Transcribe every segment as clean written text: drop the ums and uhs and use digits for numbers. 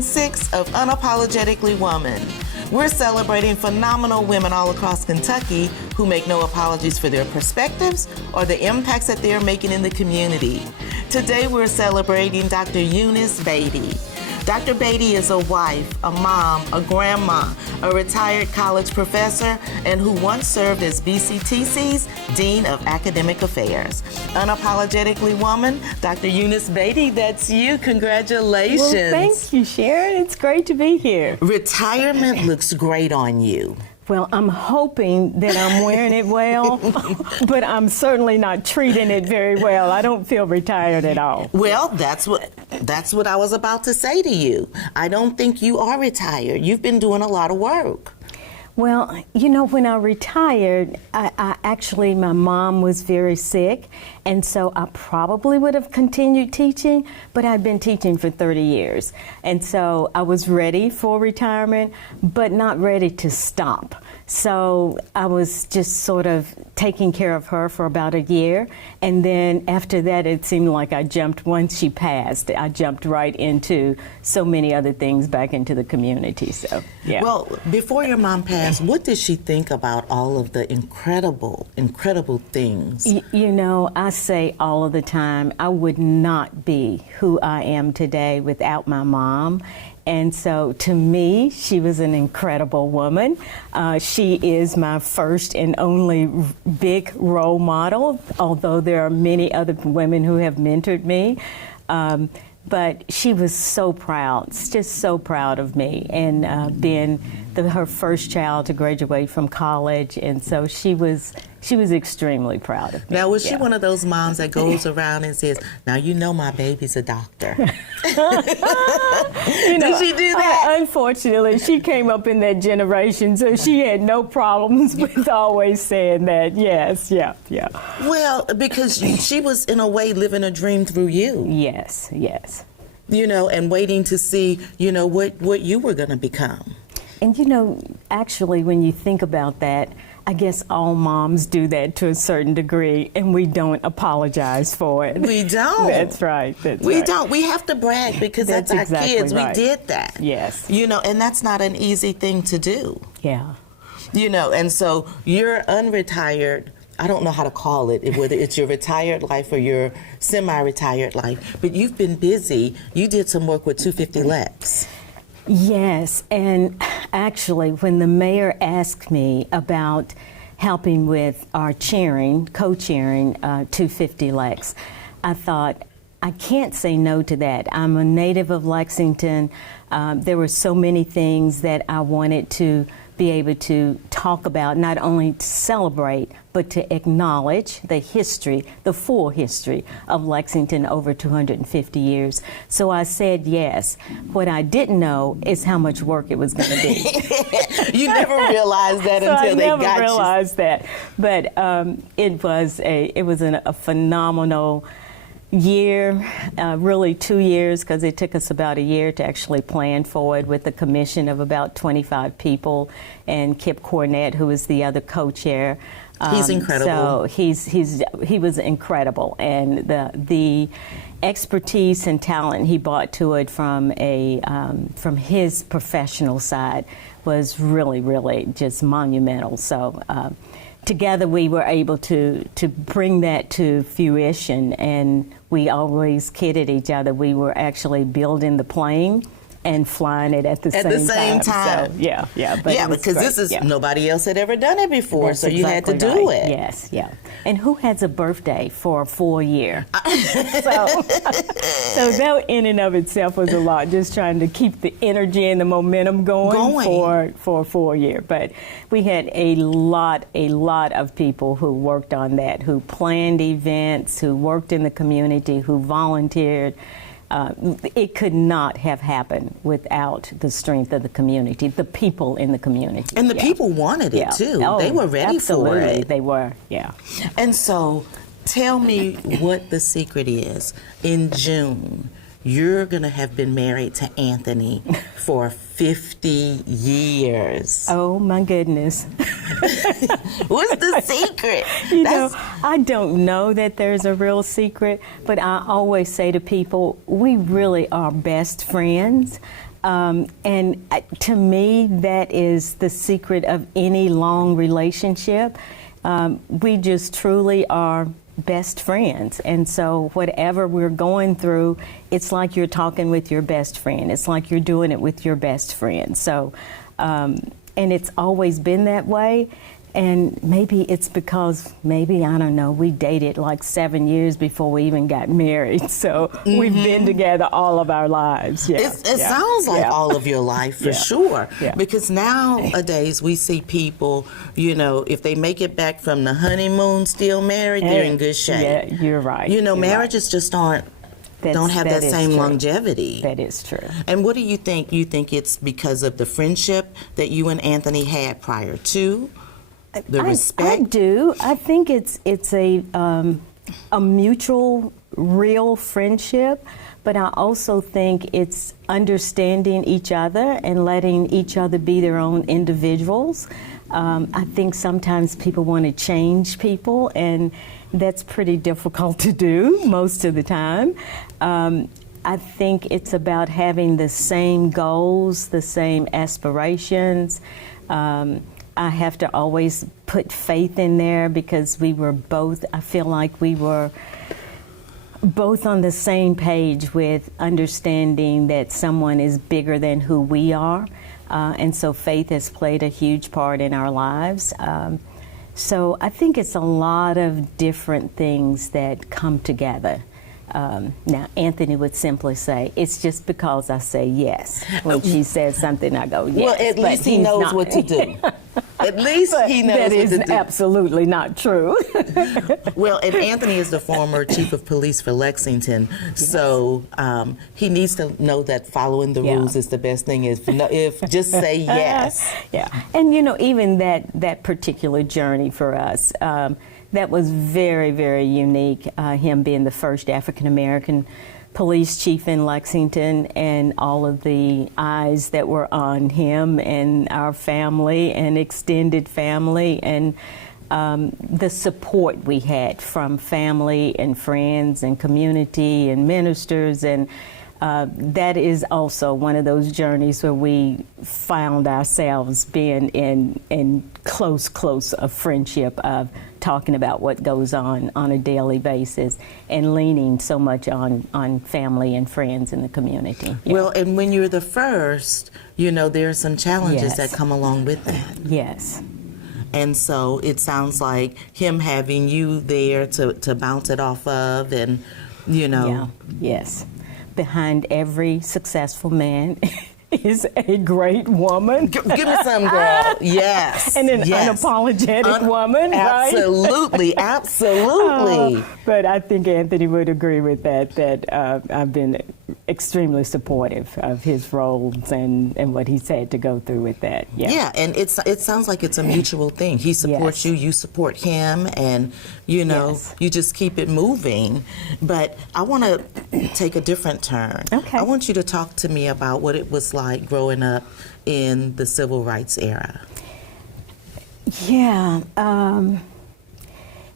Season 6 of Unapologetically Woman. We're celebrating phenomenal women all across Kentucky who make no apologies for their perspectives or the impacts that they are making in the community. Today we're celebrating Dr. Eunice Beatty. Dr. Beatty is a wife, a mom, a grandma, a retired college professor, and who once served as BCTC's Dean of Academic Affairs. Unapologetically Woman, Dr. Eunice Beatty, that's you. Congratulations. Well, thank you, Sharon. It's great to be here. Retirement looks great on you. Well, I'm hoping that I'm wearing it well, but I'm certainly not treating it very well. I don't feel retired at all. Well, that's what I was about to say to you. I don't think you are retired. You've been doing a lot of work. Well, you know, when I retired, I actually, my mom was very sick, and so I probably would have continued teaching, but I'd been teaching for 30 years. And so I was ready for retirement, but not ready to stop. So I was just sort of taking care of her for about a year, and then after that, it seemed like once she passed, I jumped right into so many other things back into the community, so, yeah. Well, before your mom passed, what did she think about all of the incredible things? You know, I say all of the time, I would not be who I am today without my mom. And so, to me, she was an incredible woman. She is my first and only big role model, although there are many other women who have mentored me. But she was so proud, just so proud of me, and being her first child to graduate from college, and so she was extremely proud of me. Now, was she one of those moms that goes around and says, "Now you know my baby's a doctor"? Did she do that? Unfortunately, she came up in that generation, so she had no problems with always saying that. Yes, yeah. Well, because she was in a way living a dream through you. Yes. You know, and waiting to see, you know, what you were going to become. And you know, actually, when you think about that, I guess all moms do that to a certain degree, and we don't apologize for it. We don't. That's right. We don't. We have to brag because that's our exactly kids. Right. We did that. Yes. You know, and that's not an easy thing to do. Yeah. You know, and so you're unretired. I don't know how to call it, whether it's your retired life or your semi-retired life, but you've been busy. You did some work with 250 Lex. Yes, and actually, when the mayor asked me about helping with our co-chairing 250 Lex, I thought, I can't say no to that. I'm a native of Lexington. There were so many things that I wanted to be able to talk about, not only to celebrate, but to acknowledge the history, the full history of Lexington over 250 years. So I said yes. What I didn't know is how much work it was going to be. You never realized that until they got you. I never realized that. But it was a phenomenal year, really 2 years, because it took us about a year to actually plan for it with a commission of about 25 people, and Kip Cornett, who is the other co-chair. He's incredible. So he was incredible, and the expertise and talent he brought to it from his professional side was really just monumental. So. Together we were able to bring that to fruition, and we always kidded each other. We were actually building the plane and flying it at the same time. So, yeah. Because nobody else had ever done it before, so you had to do it. Yes, yeah. And who has a birthday for a full year? so that in and of itself was a lot, just trying to keep the energy and the momentum going. For a full year. But we had a lot of people who worked on that, who planned events, who worked in the community, who volunteered. It could not have happened without the strength of the community, the people in the community. And the people wanted it too. Oh, they were ready for it. Absolutely, they were, yeah. And so, tell me what the secret is. In June, you're going to have been married to Anthony for 50 years. Oh, my goodness. What's the secret? You know, I don't know that there's a real secret, but I always say to people, we really are best friends. To me, that is the secret of any long relationship. We just truly are best friends. And so whatever we're going through, it's like you're talking with your best friend. It's like you're doing it with your best friend. So, and it's always been that way. And maybe it's because, I don't know, we dated like 7 years before we even got married. So we've been together all of our lives. Yeah. It sounds like all of your life, for sure. Yeah. Because nowadays we see people, you know, if they make it back from the honeymoon still married, they're in good shape. Yeah, you're right. You know, marriages just don't have that same longevity. That is true. And what do you think? You think it's because of the friendship that you and Anthony had prior to? The respect? I do. I think it's a mutual, real friendship, but I also think it's understanding each other and letting each other be their own individuals. I think sometimes people want to change people, and that's pretty difficult to do most of the time. I think it's about having the same goals, the same aspirations. I have to always put faith in there because I feel like we were both on the same page with understanding that someone is bigger than who we are. And so faith has played a huge part in our lives. So I think it's a lot of different things that come together. Now, Anthony would simply say, it's just because I say yes. When she says something, I go yes. Well, at least he knows what to do. At least he knows what to do. That is absolutely not true. Well, and Anthony is the former chief of police for Lexington, so he needs to know that following the rules is the best thing. If just say yes. Yeah, and you know, even that particular journey for us, that was very, very unique, him being the first African-American police chief in Lexington, and all of the eyes that were on him and our family and extended family, and the support we had from family and friends and community and ministers. And that is also one of those journeys where we found ourselves being in close of friendship, of talking about what goes on a daily basis, and leaning so much on family and friends in the community. Yeah. Well, and when you're the first, you know, there are some challenges that come along with that. Yes. And so it sounds like him having you there to bounce it off of, and, you know. Yeah, yes. Behind every successful man is a great woman. Give me some, girl. Yes. And an unapologetic woman, absolutely, right? Absolutely. But I think Anthony would agree with that I've been extremely supportive of his roles and what he's had to go through with that. Yeah. Yeah, and it sounds like it's a mutual thing. He supports you, you support him, and, you know, you just keep it moving. But I want to take a different turn. Okay. I want you to talk to me about what it was like growing up in the civil rights era. Yeah.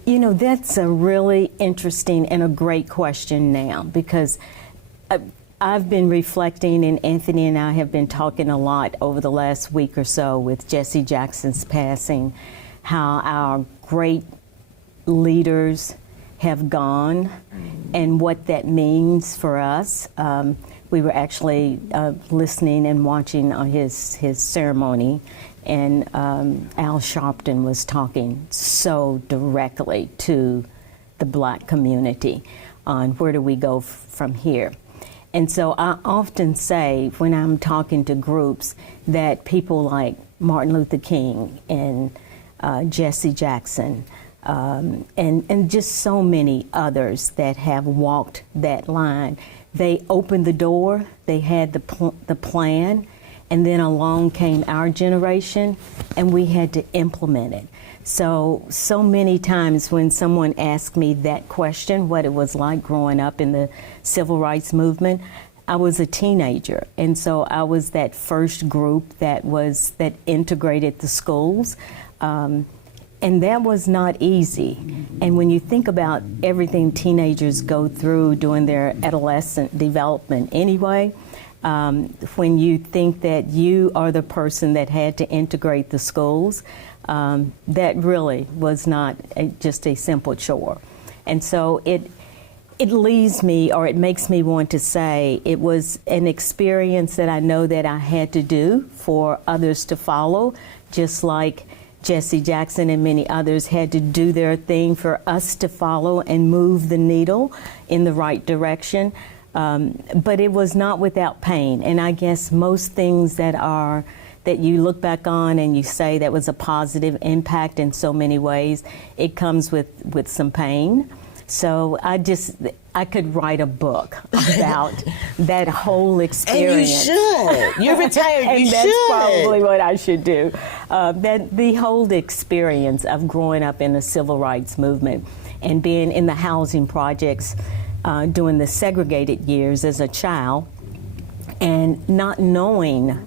You know, that's a really interesting and a great question now, because I've been reflecting, and Anthony and I have been talking a lot over the last week or so with Jesse Jackson's passing, how our great leaders have gone and what that means for us. We were actually listening and watching his ceremony, and Al Sharpton was talking so directly to the Black community on where do we go from here. And so I often say when I'm talking to groups that people like Martin Luther King and Jesse Jackson and just so many others that have walked that line, they opened the door, they had the plan, and then along came our generation, and we had to implement it. So many times when someone asked me that question, what it was like growing up in the civil rights movement, I was a teenager, and so I was that first group that integrated the schools, and that was not easy. And when you think about everything teenagers go through during their adolescent development anyway, When you think that you are the person that had to integrate the schools, that really was not just a simple chore. And so it leaves me, or it makes me want to say, it was an experience that I know that I had to do for others to follow, just like Jesse Jackson and many others had to do their thing for us to follow and move the needle in the right direction. But it was not without pain. And I guess most things that you look back on and you say that was a positive impact in so many ways, it comes with some pain. So I could write a book about that whole experience. And you should. You're retired. And you that's should. probably what I should do. That the whole experience of growing up in the civil rights movement and being in the housing projects during the segregated years as a child, and not knowing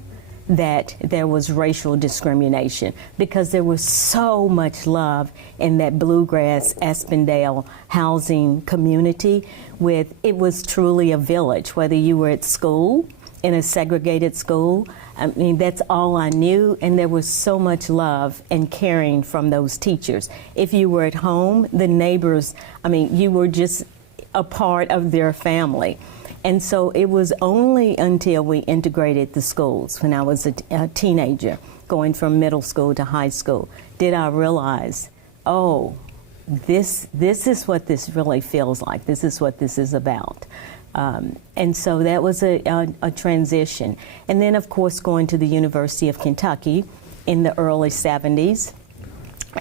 that there was racial discrimination, because there was so much love in that bluegrass Espandale housing community. It was truly a village, whether you were at school, in a segregated school. I mean, that's all I knew, and there was so much love and caring from those teachers. If you were at home, the neighbors, I mean, you were just a part of their family. And so it was only until we integrated the schools, when I was a teenager, going from middle school to high school, did I realize, oh, this is what this really feels like. This is what this is about. And so that was a transition. And then, of course, going to the University of Kentucky in the early 70s.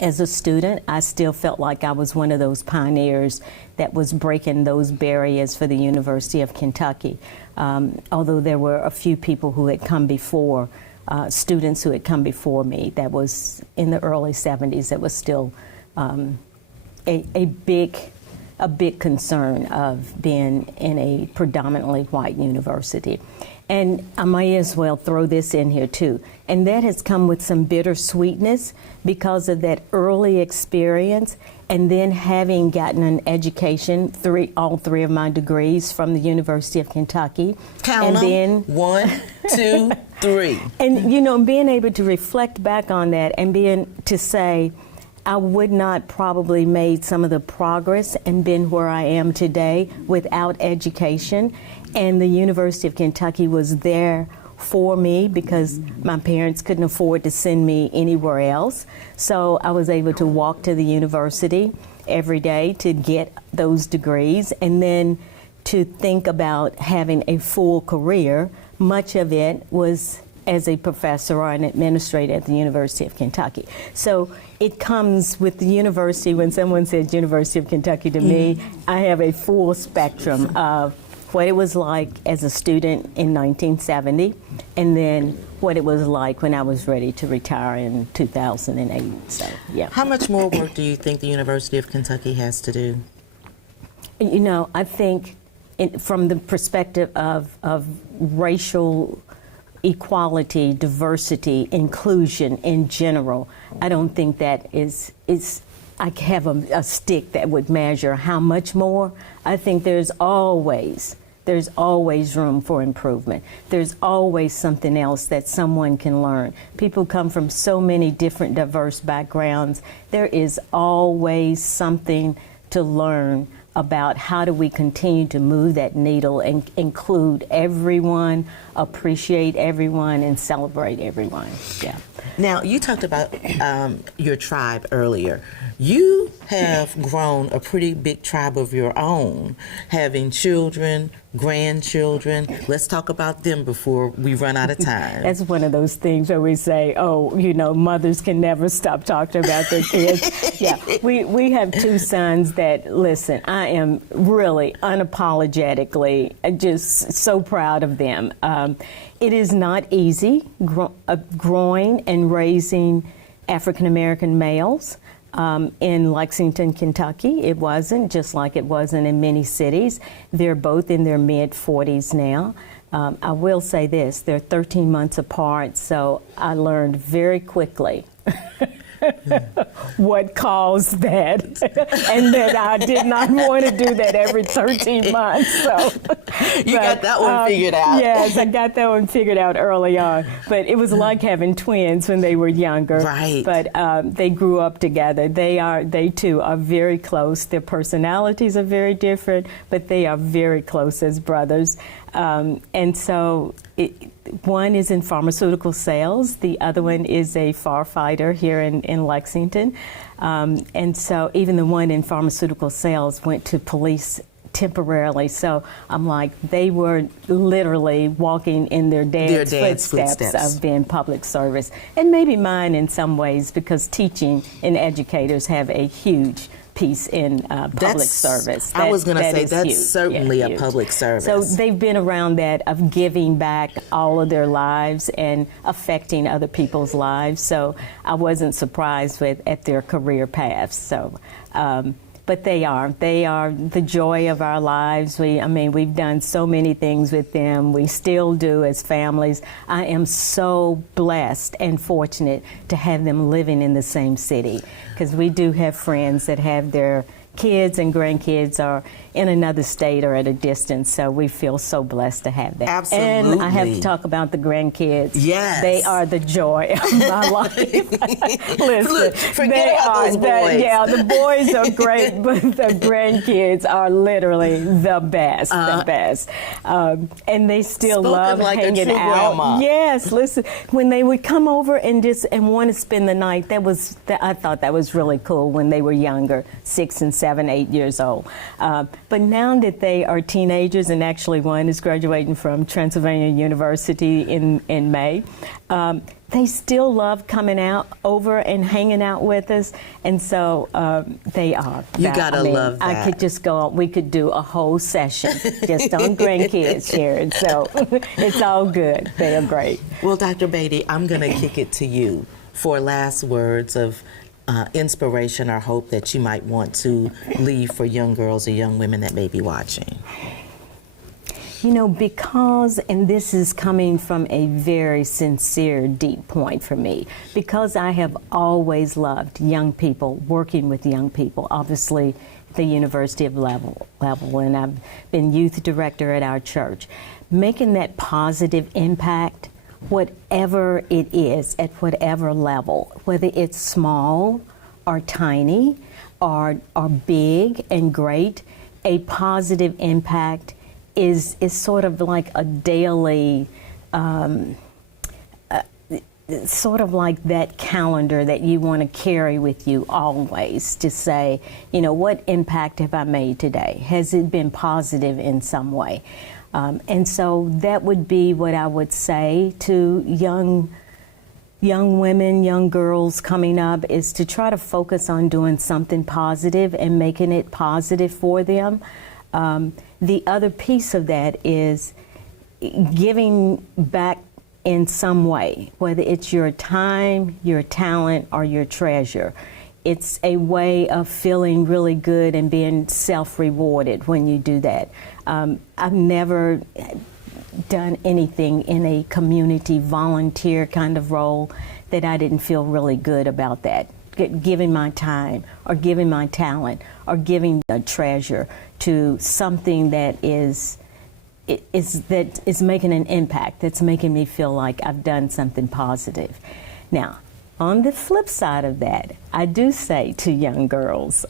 As a student, I still felt like I was one of those pioneers that was breaking those barriers for the University of Kentucky. Although there were a few people who had come before, students who had come before me, that was in the early 70s, that was still a big concern of being in a predominantly white university. And I might as well throw this in here too. And that has come with some bittersweetness because of that early experience, and then having gotten an education, all three of my degrees from the University of Kentucky. Count them. 1, 2, 3. And being able to reflect back on that and to say, I would not probably made some of the progress and been where I am today without education. And the University of Kentucky was there for me because my parents couldn't afford to send me anywhere else. So I was able to walk to the university every day to get those degrees, and then to think about having a full career. Much of it was as a professor or an administrator at the University of Kentucky. So it comes with the university. When someone says University of Kentucky to me, I have a full spectrum of what it was like as a student in 1970, and then what it was like when I was ready to retire in 2008. So, yeah. How much more work do you think the University of Kentucky has to do? I think from the perspective of racial equality, diversity, inclusion in general, I don't think that is I have a stick that would measure how much more. I think there's always room for improvement. There's always something else that someone can learn. People come from so many different diverse backgrounds. There is always something to learn about how do we continue to move that needle and include everyone, appreciate everyone, and celebrate everyone. Yeah. Now, you talked about your tribe earlier. You have grown a pretty big tribe of your own, having children, grandchildren. Let's talk about them before we run out of time. That's one of those things where we say, mothers can never stop talking about their kids. Yeah, we have two sons that, listen, I am really unapologetically just so proud of them. It is not easy growing and raising African-American males. In Lexington, Kentucky, it wasn't, just like it wasn't in many cities. They're both in their mid-40s now. I will say this, they're 13 months apart, so I learned very quickly what caused that, and that I did not want to do that every 13 months. So you got that one figured out. Yes, I got that one figured out early on. But it was like having twins when they were younger. Right. But they grew up together. They too are very close. Their personalities are very different, but they are very close as brothers. And so one is in pharmaceutical sales. The other one is a firefighter here in Lexington. And so even the one in pharmaceutical sales went to police temporarily. So I'm like, they were literally walking in their dad's footsteps of being public service. And maybe mine in some ways, because teaching and educators have a huge piece in public service. I was going to say that's huge. certainly a public service. So they've been around that of giving back all of their lives and affecting other people's lives. So I wasn't surprised at their career paths. So, but they are the joy of our lives. We've done so many things with them. We still do as families. I am so blessed and fortunate to have them living in the same city, because we do have friends that have their kids and grandkids are in another state or at a distance, so we feel so blessed to have that. Absolutely. And I have to talk about the grandkids. Yes. They are the joy of my life. Listen, Look, forget about those boys. The boys are great, but the grandkids are literally the best, and they still love like hanging a true out. grandma. Yes, listen, when they would come over and want to spend the night, I thought that was really cool when they were younger, 6 and 7, 8 years old. But now that they are teenagers, and actually one is graduating from Transylvania University in May, they still love coming over and hanging out with us, and so they are. You gotta love that. I could just go on. We could do a whole session just on grandkids here, and so it's all good. They are great. Well, Dr. Beatty, I'm going to kick it to you for last words of inspiration or hope that you might want to leave for young girls or young women that may be watching. Because, and this is coming from a very sincere, deep point for me, because I have always loved young people, working with young people, obviously the University of level, and I've been youth director at our church, making that positive impact, whatever it is, at whatever level, whether it's small or tiny or big and great, a positive impact is sort of like a daily, sort of like that calendar that you want to carry with you always, to say, what impact have I made today? Has it been positive in some way? And so that would be what I would say to young women, young girls coming up, is to try to focus on doing something positive and making it positive for them. The other piece of that is giving back in some way, whether it's your time, your talent, or your treasure. It's a way of feeling really good and being self-rewarded when you do that. I've never done anything in a community volunteer kind of role that I didn't feel really good about that. Giving my time or giving my talent or giving a treasure to something that is making an impact, that's making me feel like I've done something positive. Now, on the flip side of that, I do say to young girls,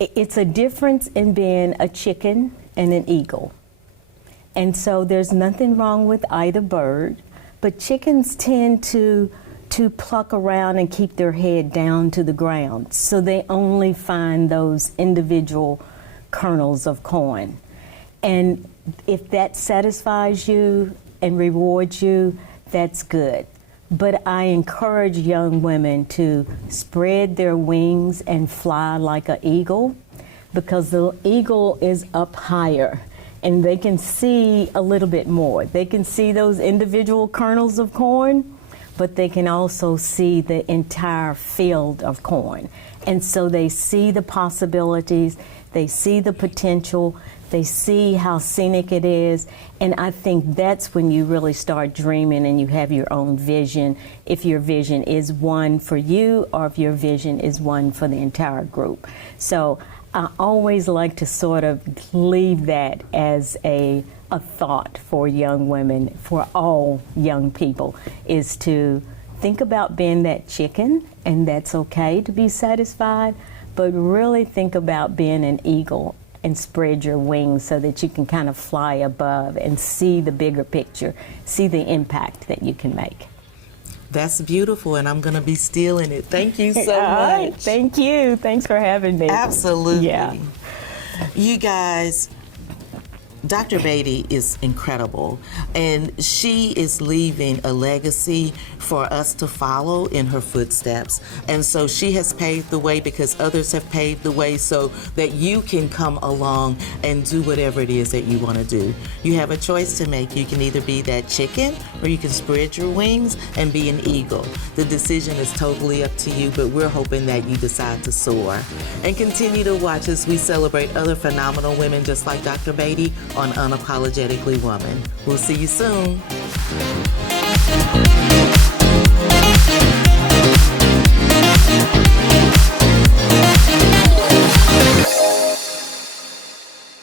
it's a difference in being a chicken and an eagle. And so there's nothing wrong with either bird, but chickens tend to pluck around and keep their head down to the ground. So they only find those individual kernels of corn. And if that satisfies you and rewards you, that's good. But I encourage young women to spread their wings and fly like an eagle, because the eagle is up higher and they can see a little bit more. They can see those individual kernels of corn, but they can also see the entire field of corn. And so they see the possibilities, they see the potential, They see how scenic it is, and I think that's when you really start dreaming and you have your own vision, if your vision is one for you or if your vision is one for the entire group. So I always like to sort of leave that as a thought for young women, for all young people, is to think about being that chicken, and that's okay to be satisfied, but really think about being an eagle and spread your wings so that you can kind of fly above and see the bigger picture, see the impact that you can make. That's beautiful, and I'm going to be stealing it. Thank you so much. Thank you. Thanks for having me. Absolutely. Yeah. You guys, Dr. Beatty is incredible, and she is leaving a legacy for us to follow in her footsteps. And so she has paved the way because others have paved the way so that you can come along and do whatever it is that you want to do. You have a choice to make. You can either be that chicken or you can spread your wings and be an eagle. The decision is totally up to you, but we're hoping that you decide to soar. And continue to watch as we celebrate other phenomenal women just like Dr. Beatty on Unapologetically Woman. We'll see you soon.